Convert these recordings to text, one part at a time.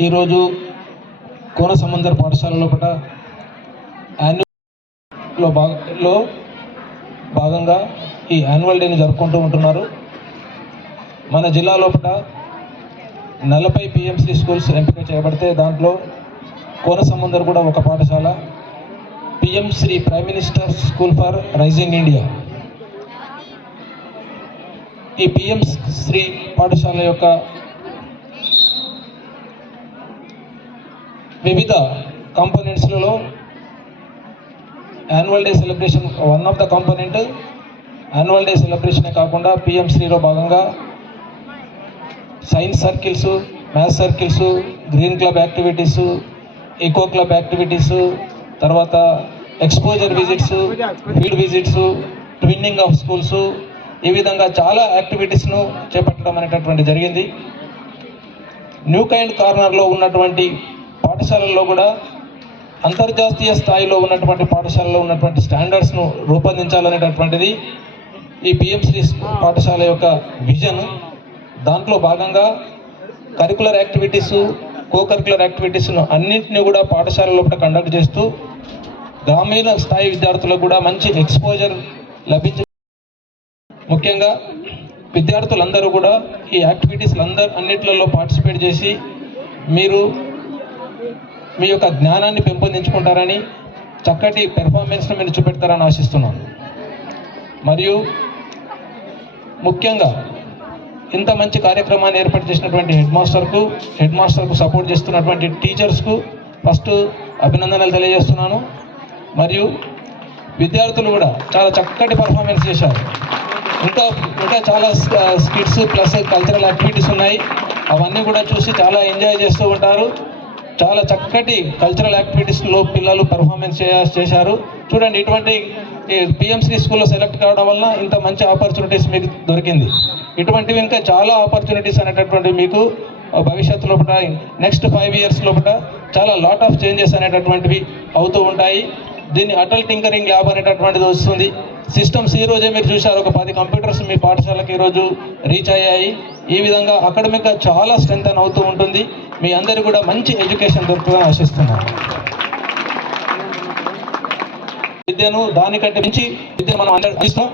ఈరోజు కోన సముద్ర పాఠశాల లోపల యాన్యువల్లో భాగంగా ఈ యాన్యువల్ డేని జరుపుకుంటూ ఉంటున్నారు. మన జిల్లా లోపల 40 పిఎంసి స్కూల్స్ ఎంపిక చేయబడితే దాంట్లో కోన సముద్ర కూడా ఒక పాఠశాల, PM Shri prime minister school for rising India. ఈ పిఎం శ్రీ పాఠశాల యొక్క వివిధ కాంపోనెంట్స్లలో annual day celebration one of the component. Annual day సెలబ్రేషనే కాకుండా పిఎం శ్రీలో భాగంగా science circles, maths circles, green club activities, eco club activities, తర్వాత exposure visits, field visits, twinning of schools, ఈ విధంగా చాలా యాక్టివిటీస్ను చేపట్టడం అనేటటువంటి జరిగింది. న్యూ కైండ్ కార్నర్లో ఉన్నటువంటి పాఠశాలల్లో కూడా అంతర్జాతీయ స్థాయిలో ఉన్నటువంటి పాఠశాలలో ఉన్నటువంటి స్టాండర్డ్స్ను రూపొందించాలనేటటువంటిది ఈ పిఎంశ్రీ పాఠశాల యొక్క విజన్. దాంట్లో భాగంగా కరికులర్ యాక్టివిటీసు, కరికులర్ యాక్టివిటీస్ను అన్నింటినీ కూడా పాఠశాల లోపల కండక్ట్ చేస్తూ గ్రామీణ స్థాయి విద్యార్థులకు కూడా మంచి ఎక్స్పోజర్ లభించే, ముఖ్యంగా విద్యార్థులందరూ కూడా ఈ యాక్టివిటీస్లు అన్నిట్లలో పార్టిసిపేట్ చేసి మీరు మీ యొక్క జ్ఞానాన్ని పెంపొందించుకుంటారని, చక్కటి పెర్ఫార్మెన్స్ను మీరు చూపెడతారని ఆశిస్తున్నాను. మరియు ముఖ్యంగా ఇంత మంచి కార్యక్రమాన్ని ఏర్పాటు చేసినటువంటి హెడ్ మాస్టర్కు సపోర్ట్ చేస్తున్నటువంటి టీచర్స్కు ఫస్ట్ అభినందనలు తెలియజేస్తున్నాను. మరియు విద్యార్థులు కూడా చాలా చక్కటి పర్ఫార్మెన్స్ చేశారు. ఇంకా చాలా స్కిట్స్ ప్లస్ కల్చరల్ యాక్టివిటీస్ ఉన్నాయి. అవన్నీ కూడా చూసి చాలా ఎంజాయ్ చేస్తూ ఉంటారు. చాలా చక్కటి కల్చరల్ యాక్టివిటీస్లో పిల్లలు పర్ఫార్మెన్స్ చేశారు. చూడండి, ఇటువంటి పిఎంశ్రీ స్కూల్లో సెలెక్ట్ కావడం వలన ఇంత మంచి ఆపర్చునిటీస్ మీకు దొరికింది. ఇటువంటివి ఇంకా చాలా ఆపర్చునిటీస్ అనేటటువంటివి మీకు భవిష్యత్తు లోపల నెక్స్ట్ 5 years లోపల చాలా లాట్ ఆఫ్ చేంజెస్ అనేటటువంటివి అవుతూ ఉంటాయి. దీన్ని అటల్ టింకరింగ్ ల్యాబ్ అనేటటువంటిది వస్తుంది. సిస్టమ్స్ ఈ రోజే మీరు చూశారు, ఒక 10 కంప్యూటర్స్ మీ పాఠశాలకు ఈరోజు రీచ్ అయ్యాయి. ఈ విధంగా అకాడమిక్గా చాలా స్ట్రెంగ్తన్ అవుతూ ఉంటుంది. మీ అందరికీ కూడా మంచి ఎడ్యుకేషన్ దొరుకుతుందని ఆశిస్తున్నాను. విద్యను దానికంటే మించి విద్య మనం అందిస్తాం.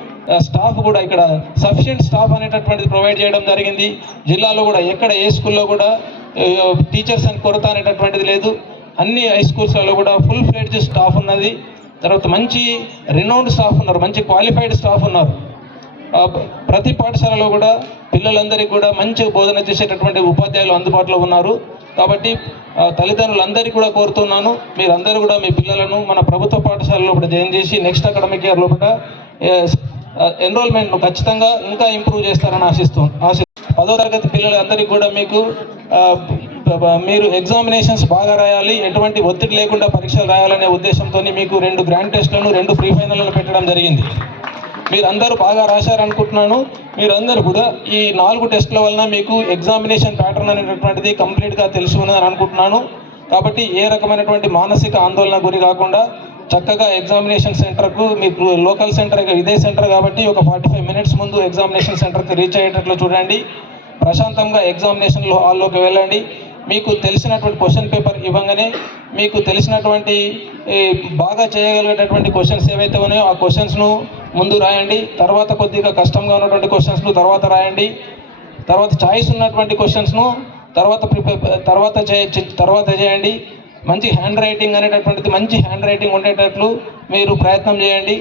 స్టాఫ్ కూడా ఇక్కడ సఫిషియెంట్ స్టాఫ్ అనేటటువంటిది ప్రొవైడ్ చేయడం జరిగింది. జిల్లాలో కూడా ఎక్కడ ఏ స్కూల్లో కూడా టీచర్స్ అని కొరత అనేటటువంటిది లేదు. అన్ని హై స్కూల్స్లలో కూడా ఫుల్ ఫ్లెడ్జ్డ్ స్టాఫ్ ఉన్నది. తర్వాత మంచి రినౌండ్ స్టాఫ్ ఉన్నారు, మంచి క్వాలిఫైడ్ స్టాఫ్ ఉన్నారు. ప్రతి పాఠశాలలో కూడా పిల్లలందరికీ కూడా మంచి బోధన చేసేటటువంటి ఉపాధ్యాయులు అందుబాటులో ఉన్నారు. కాబట్టి తల్లిదండ్రులందరికీ కూడా కోరుతున్నాను, మీరందరూ కూడా మీ పిల్లలను మన ప్రభుత్వ పాఠశాలలో కూడా జాయిన్ చేసి నెక్స్ట్ అకాడమిక్ ఇయర్ లోపల ఎన్రోల్మెంట్ను ఖచ్చితంగా ఇంకా ఇంప్రూవ్ చేస్తారని ఆశిస్తాను. 10వ తరగతి పిల్లలందరికీ కూడా మీరు ఎగ్జామినేషన్స్ బాగా రాయాలి, ఎటువంటి ఒత్తిడి లేకుండా పరీక్షలు రాయాలనే ఉద్దేశంతో మీకు 2 గ్రాండ్ టెస్ట్లను 2 ప్రీ ఫైనల్లను పెట్టడం జరిగింది. మీరందరూ బాగా రాశారనుకుంటున్నాను. మీరందరూ కూడా ఈ 4 టెస్టుల వలన మీకు ఎగ్జామినేషన్ ప్యాటర్న్ అనేటటువంటిది కంప్లీట్గా తెలిసి ఉన్నదని అనుకుంటున్నాను. కాబట్టి ఏ రకమైనటువంటి మానసిక ఆందోళన గురి కాకుండా చక్కగా ఎగ్జామినేషన్ సెంటర్కు, మీకు లోకల్ సెంటర్ ఇదే సెంటర్ కాబట్టి ఒక 45 minutes ముందు ఎగ్జామినేషన్ సెంటర్కి రీచ్ అయ్యేటట్లు చూడండి. ప్రశాంతంగా ఎగ్జామినేషన్ హాల్లోకి వెళ్ళండి. మీకు తెలిసినటువంటి క్వశ్చన్ పేపర్ ఇవ్వగానే మీకు తెలిసినటువంటి బాగా చేయగలిగేటటువంటి క్వశ్చన్స్ ఏవైతే ఉన్నాయో ఆ క్వశ్చన్స్ను ముందు రాయండి. తర్వాత కొద్దిగా కష్టంగా ఉన్నటువంటి క్వశ్చన్స్ను తర్వాత రాయండి. తర్వాత చాయిస్ ఉన్నటువంటి క్వశ్చన్స్ను తర్వాత చేయండి. మంచి హ్యాండ్ రైటింగ్ అనేటటువంటిది మంచి హ్యాండ్ రైటింగ్ ఉండేటట్లు మీరు ప్రయత్నం చేయండి.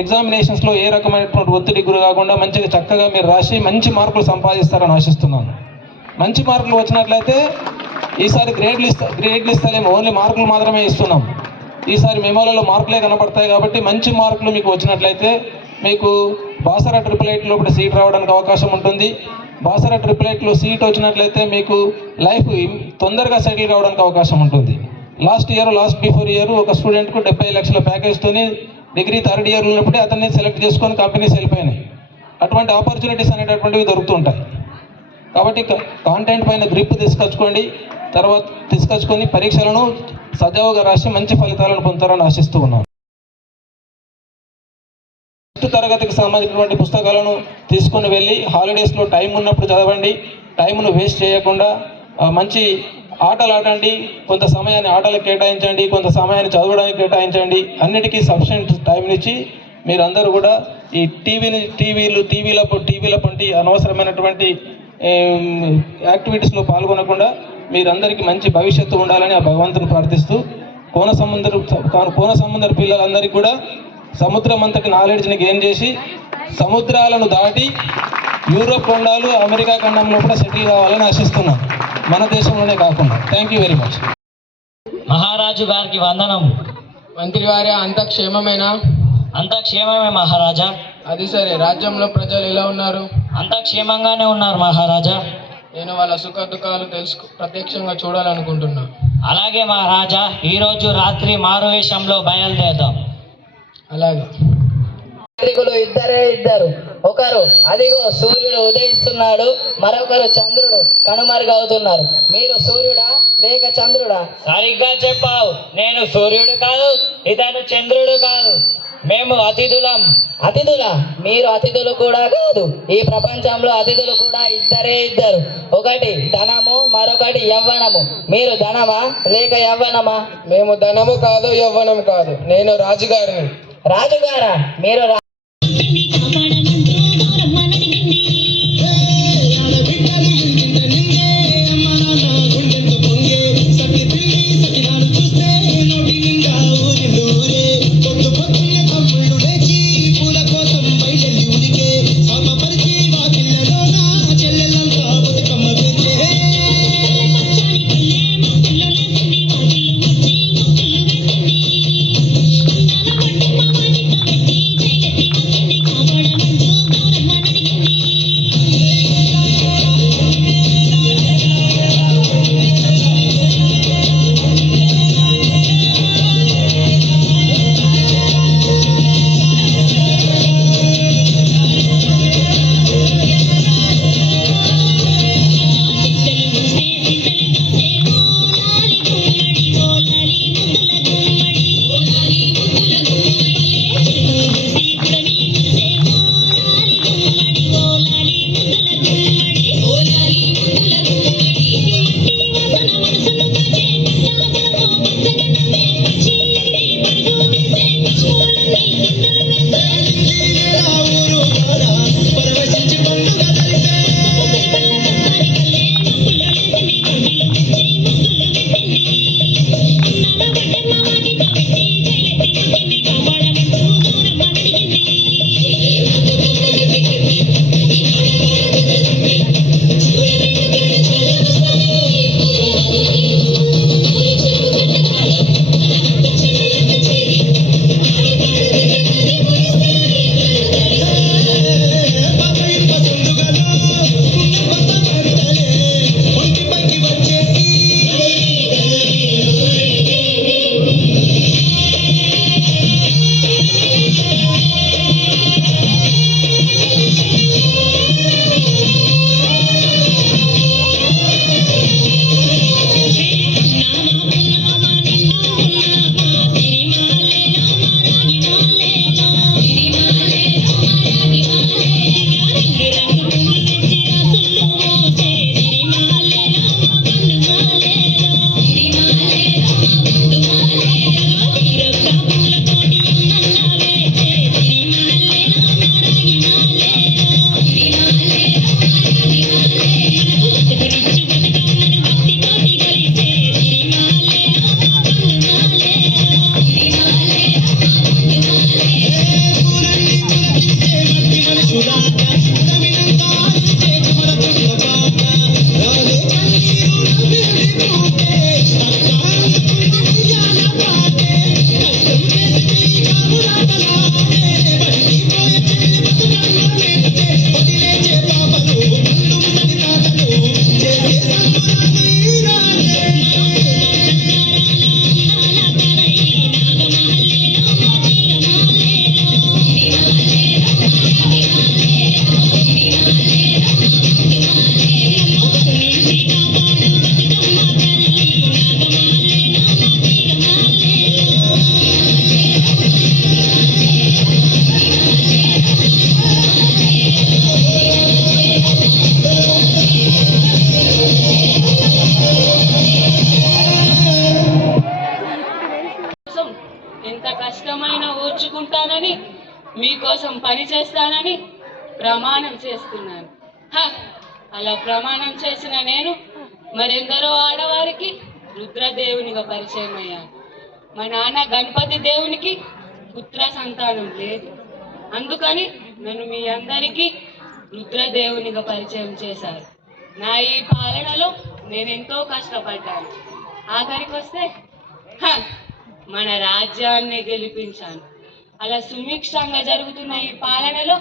ఎగ్జామినేషన్స్లో ఏ రకమైనటువంటి ఒత్తిడి గురి కాకుండా మంచిగా చక్కగా మీరు రాసి మంచి మార్కులు సంపాదిస్తారని ఆశిస్తున్నాను. మంచి మార్కులు వచ్చినట్లయితే ఈసారి గ్రేడ్లు ఇస్తలేము, ఓన్లీ మార్కులు మాత్రమే ఇస్తున్నాం. ఈసారి మెమోలలో మార్కులే కనపడతాయి. కాబట్టి మంచి మార్కులు మీకు వచ్చినట్లయితే మీకు బాసరా 888 లోపల సీట్ రావడానికి అవకాశం ఉంటుంది. బాసరా 888లో సీట్ వచ్చినట్లయితే మీకు లైఫ్ తొందరగా సెటిల్ కావడానికి అవకాశం ఉంటుంది. లాస్ట్ బిఫోర్ ఇయర్ ఒక స్టూడెంట్కు 70 లక్షల ప్యాకేజ్తోని డిగ్రీ 3rd year ఉన్నప్పుడే అతన్ని సెలెక్ట్ చేసుకొని కంపెనీస్ వెళ్ళిపోయినాయి. అటువంటి ఆపర్చునిటీస్ అనేటటువంటివి దొరుకుతుంటాయి. కాబట్టి కాంటెంట్ పైన గ్రిప్ తీసుకొచ్చుకొని పరీక్షలను సజావుగా రాసి మంచి ఫలితాలను పొందుతారని ఆశిస్తూ ఉన్నాను. ఫస్ట్ తరగతికి సంబంధించినటువంటి పుస్తకాలను తీసుకొని వెళ్ళి హాలిడేస్లో టైం ఉన్నప్పుడు చదవండి. టైంను వేస్ట్ చేయకుండా మంచి ఆటలు ఆడండి, కొంత సమయాన్ని ఆటలకు కేటాయించండి, కొంత సమయాన్ని చదవడానికి కేటాయించండి. అన్నిటికీ సఫిషియెంట్ టైంనిచ్చి మీరందరూ కూడా ఈ టీవీల వంటి అనవసరమైనటువంటి యాక్టివిటీస్లో పాల్గొనకుండా మీరందరికీ మంచి భవిష్యత్తు ఉండాలని ఆ భగవంతుని ప్రార్థిస్తూ కోన సముద్ర పిల్లలందరికీ కూడా సముద్రం అంతటి నాలెడ్జ్ని గెయిన్ చేసి సముద్రాలను దాటి యూరోప్ ఖండాలు, అమెరికా ఖండంలో కూడా సెటిల్ కావాలని ఆశిస్తున్నాం, మన దేశంలోనే కాకుండా. Thank you very much. మహారాజు గారికి వందనం. మంత్రి వారి అంతా క్షేమమేనా? అంతా క్షేమమే మహారాజా. అది సరే, రాజ్యంలో ప్రజలు ఎలా ఉన్నారు? అంతా క్షేమంగానే ఉన్నారు మహారాజా. నేను వాళ్ళ సుఖ దుఃఖాలు ప్రత్యక్షంగా చూడాలనుకుంటున్నా. అలాగే మహారాజా, ఈరోజు రాత్రి మారువేషంలో బయలుదేరదాం. అలాగే. యాత్రికులు ఇద్దరు. ఒకరు అదిగో సూర్యుడు ఉదయిస్తున్నాడు, మరొకరు చంద్రుడు కనుమరుగవుతున్నారు. మీరు సూర్యుడా లేక చంద్రుడా? సరిగ్గా చెప్పావు. నేను సూర్యుడు కాదు, ఇతను చంద్రుడు కాదు. మేము అతిథులం. అతిథులా? మీరు అతిథులు కూడా కాదు. ఈ ప్రపంచంలో అతిథులు కూడా ఇద్దరు. ఒకటి ధనము, మరొకటి యవ్వనము. మీరు ధనమా లేక యవ్వనమా? మేము ధనము కాదు, యవ్వనం కాదు. నేను రాజుగారిని. రాజుగారా? మీరు Thank you. చేస్తానని, మీకోసం పని చేస్తానని ప్రమాణం చేస్తున్నాను. హ! అలా ప్రమాణం చేసిన నేను మరెందరో ఆడవారికి రుద్రదేవునిగా పరిచయం అయ్యాను. మా నాన్న గణపతి దేవునికి పుత్ర సంతానం లేదు, అందుకని నన్ను మీ అందరికీ రుద్రదేవునిగా పరిచయం చేశారు. నా ఈ పాలనలో నేనెంతో కష్టపడ్డాను. ఆఖరికి వస్తే మన రాజ్యాన్ని గెలిపించాను. అలా సుభిక్షంగా జరుగుతున్న ఈ పాలనలో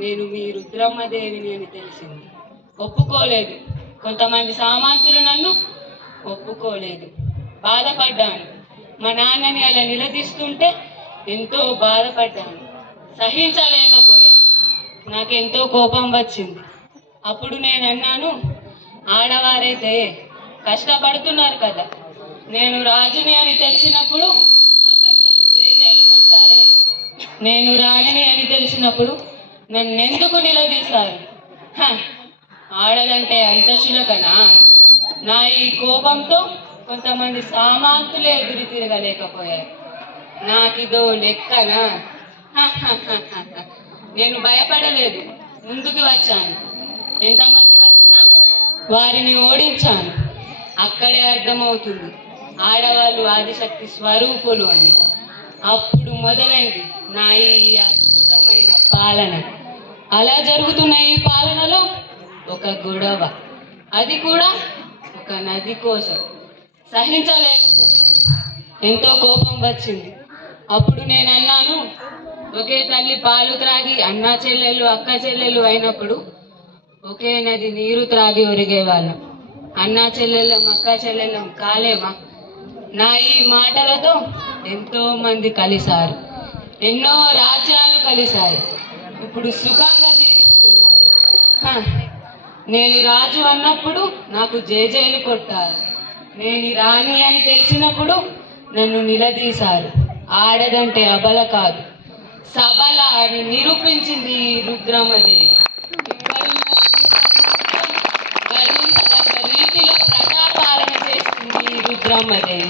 నేను మీ రుద్రమ్మదేవిని అని తెలిసింది. ఒప్పుకోలేదు. కొంతమంది సామంతులు నన్ను ఒప్పుకోలేదు. బాధపడ్డాను. మా నాన్నని అలా నిలదీస్తుంటే ఎంతో బాధపడ్డాను. సహించలేకపోయాను. నాకెంతో కోపం వచ్చింది. అప్పుడు నేను అన్నాను, ఆడవారైతే కష్టపడుతున్నారు కదా, నేను రాజుని అని తెలిసినప్పుడు నాకందరూ జైలు కొట్టారే, నేను రాణిని అని తెలిసినప్పుడు నన్నెందుకు నిలదీశారు? ఆడదంటే అంత చులకనా? నా ఈ కోపంతో కొంతమంది సామాంతులే ఎదురు తిరగలేకపోయారు. నాకిదో లెక్కనా? నేను భయపడలేదు. ముందుకు వచ్చాను. ఎంతమంది వచ్చినా వారిని ఓడించాను. అక్కడే అర్థమవుతుంది ఆడవాళ్ళు ఆదిశక్తి స్వరూపులు అని. అప్పుడు మొదలైంది నా ఈ అద్భుతమైన పాలన. అలా జరుగుతున్న ఈ పాలనలో ఒక గొడవ, అది కూడా ఒక నది కోసం. సహించలేకపోయాను. ఎంతో కోపం వచ్చింది. అప్పుడు నేను అన్నాను, ఒకే తల్లి పాలు త్రాగి అన్నా చెల్లెళ్ళు అక్క చెల్లెళ్ళు అయినప్పుడు ఒకే నది నీరు త్రాగి ఒరిగేవాళ్ళం. అన్నా చెల్లెళ్ళం అక్క చెల్లెళ్ళం కాలేమా? నా ఈ మాటలతో ఎంతో మంది కలిశారు. ఎన్నో రాజ్యాలు కలిశాయి. ఇప్పుడు సుఖంగా జీవిస్తున్నారు. నేను రాజు అన్నప్పుడు నాకు జేజేలు కొట్టారు. నేను రాణి అని తెలిసినప్పుడు నన్ను నిలదీశారు. ఆడదంటే అబల కాదు, సబల అని నిరూపించింది ఈ రుద్రమదేవి. వర్ణించదగ్గ రీతిలో ప్రజాపాలన చేస్తుంది ఈ రుద్రమదేవి.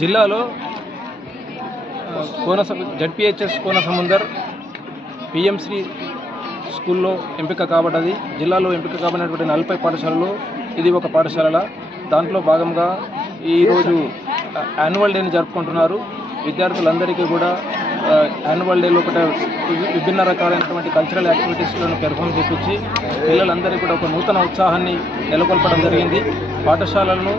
జిల్లాలో జడ్పిహెచ్ఎస్ కోనసముందర్ పిఎంశ్రీ స్కూల్లో ఎంపిక కాబడ్డది. జిల్లాలో ఎంపిక కాబడినటువంటి 40 పాఠశాలలో ఇది ఒక పాఠశాల. దాంట్లో భాగంగా ఈరోజు యాన్యువల్ డేని జరుపుకుంటున్నారు. విద్యార్థులందరికీ కూడా యాన్యువల్ డే లోపల విభిన్న రకాలైనటువంటి కల్చరల్ యాక్టివిటీస్లను పెర్ఫామ్ చేపించి పిల్లలందరికీ కూడా ఒక నూతన ఉత్సాహాన్ని నెలకొల్పడం జరిగింది. పాఠశాలలను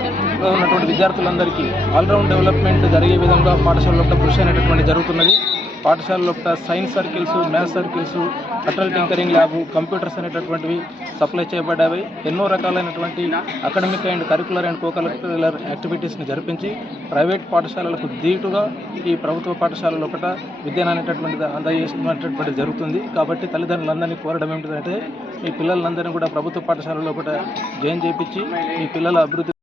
ఉన్నటువంటి విద్యార్థులందరికీ ఆల్రౌండ్ డెవలప్మెంట్ జరిగే విధంగా పాఠశాల లోపల కృషి అనేటటువంటి జరుగుతున్నది. పాఠశాల లోపల science circles, maths circles, Atal tinkering lab, computers అనేటటువంటివి సప్లై చేయబడ్డాయి. ఎన్నో రకాలైనటువంటి academic and curricular and cocurricular యాక్టివిటీస్ని జరిపించి ప్రైవేట్ పాఠశాలలకు దీటుగా ఈ ప్రభుత్వ పాఠశాల లోపల విద్యను అనేటటువంటిది అందజేసినటువంటిది జరుగుతుంది. కాబట్టి తల్లిదండ్రులందరినీ కోరడం ఏమిటంటే మీ పిల్లలందరినీ కూడా ప్రభుత్వ పాఠశాల లోపల జాయిన్ చేయించి మీ పిల్లల అభివృద్ధి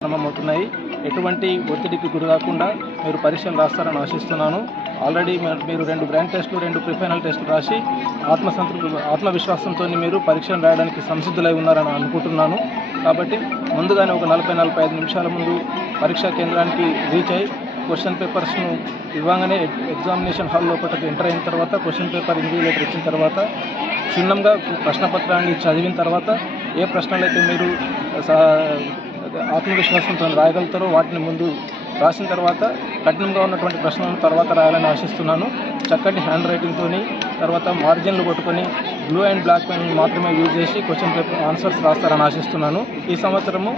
ప్రారంభమవుతున్నాయి. ఎటువంటి ఒత్తిడికి గురి కాకుండా మీరు పరీక్షలు రాస్తారని ఆశిస్తున్నాను. ఆల్రెడీ మీరు 2 గ్రాండ్ టెస్టులు, 2 ప్రిఫైనల్ టెస్టులు రాసి ఆత్మవిశ్వాసంతో మీరు పరీక్షలు రాయడానికి సంసిద్ధులై ఉన్నారని అనుకుంటున్నాను. కాబట్టి ముందుగానే ఒక 40-45 నిమిషాల ముందు పరీక్షా కేంద్రానికి రీచ్ అయ్యి క్వశ్చన్ పేపర్స్ను ఇవ్వగానే ఎగ్జామినేషన్ హాల్ లోపలికి ఎంటర్ అయిన తర్వాత క్వశ్చన్ పేపర్ ఇన్విజిలేటర్ ఇచ్చిన తర్వాత క్షుణ్ణంగా ప్రశ్నపత్రాన్ని చదివిన తర్వాత ఏ ప్రశ్నలు అయితే మీరు ఆత్మవిశ్వాసంతో రాయగలుగుతారో వాటిని ముందు రాసిన తర్వాత కఠినంగా ఉన్నటువంటి ప్రశ్నలను తర్వాత రాయాలని ఆశిస్తున్నాను. చక్కటి హ్యాండ్ రైటింగ్తో తర్వాత మార్జిన్లు కొట్టుకొని బ్లూ అండ్ బ్లాక్ పెన్ మాత్రమే యూజ్ చేసి క్వశ్చన్ పేపర్ ఆన్సర్స్ రాస్తారని ఆశిస్తున్నాను. ఈ సంవత్సరము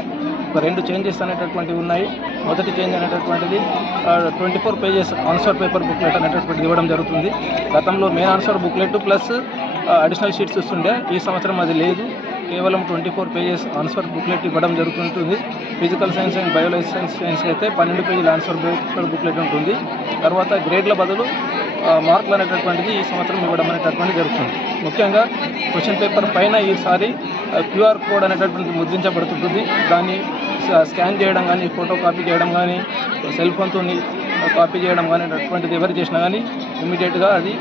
ఒక 2 చేంజెస్ అనేటటువంటివి ఉన్నాయి. మొదటి చేంజ్ అనేటటువంటిది 24 పేజెస్ ఆన్సర్ పేపర్ బుక్లెట్ అనేటటువంటిది ఇవ్వడం జరుగుతుంది. గతంలో main answer booklet plus additional sheets ఇస్తుండే. ఈ సంవత్సరం అది లేదు. కేవలం 24 పేజెస్ ఆన్సర్ బుక్లెట్ ఇవ్వడం జరుగుతుంటుంది. Physical science and biology science అయితే 12 పేజీల ఆన్సర్ బుక్లెట్ ఉంటుంది. తర్వాత గ్రేడ్ల బదులు మార్కులు అనేటటువంటిది ఈ సంవత్సరం ఇవ్వడం అనేటటువంటిది జరుగుతుంది. ముఖ్యంగా క్వశ్చన్ పేపర్ పైన ఈసారి QR కోడ్ అనేటటువంటిది ముద్రించబడుతుంటుంది. దాన్ని స్కాన్ చేయడం కానీ, ఫోటో కాపీ చేయడం కానీ, సెల్ ఫోన్తో కాపీ చేయడం కానీ అటువంటిది ఎవరు చేసినా కానీ ఇమీడియట్గా అది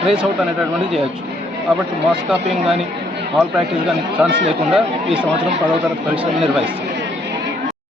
ట్రేస్ అవుట్ అనేటటువంటిది చేయొచ్చు. కాబట్టి మాస్ కాపీయింగ్ కానీ, మాల్ ప్రాక్టీస్ కానీ ఛాన్స్ లేకుండా ఈ సంవత్సరం 10వ తరగతి పరీక్షలు నిర్వహిస్తాం.